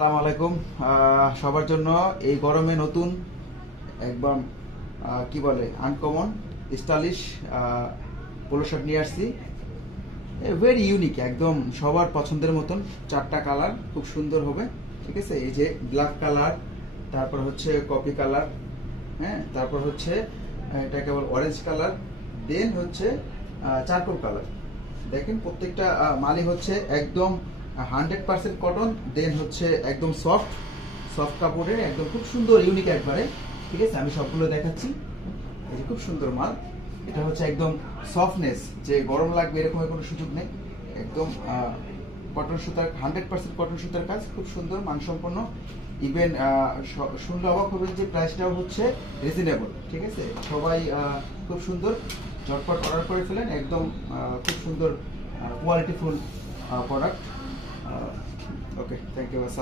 আসসালামু আলাইকুম। সবার জন্য এই গরমে নতুন একদম কি বলে আনকমন স্টাইলিশ পোলো শার্ট নিয়ে আসছি। ভেরি ইউনিক, একদম সবার পছন্দের মতন। চারটা কালার খুব সুন্দর হবে, ঠিক আছে। এই যে ব্ল্যাক কালার, তারপর হচ্ছে কফি কালার, হ্যাঁ, তারপর হচ্ছে এটা কেবল অরেঞ্জ কালার, দেন হচ্ছে চারকোল কালার। দেখেন প্রত্যেকটা মালই হচ্ছে একদম 100% কটন, দেন হচ্ছে একদম সফট সফট কাপড়ের, একদম খুব সুন্দর ইউনিক একবারে, ঠিক আছে। আমি সবগুলো দেখাচ্ছি। এই যে খুব সুন্দর মাল, এটা হচ্ছে একদম সফটনেস, যে গরম লাগবে এরকম কোনো সুযোগ নেই। একদম কটন সুতার, 100% কটন সুতার কাজ, খুব সুন্দর মানসম্পন্ন। ইভেন শুনলে অবাক হবেন যে প্রাইসটাও হচ্ছে রিজনেবল, ঠিক আছে। সবাই খুব সুন্দর ঝটপট অর্ডার করে ফেলেন, একদম খুব সুন্দর qualityful product. Okay, thank you.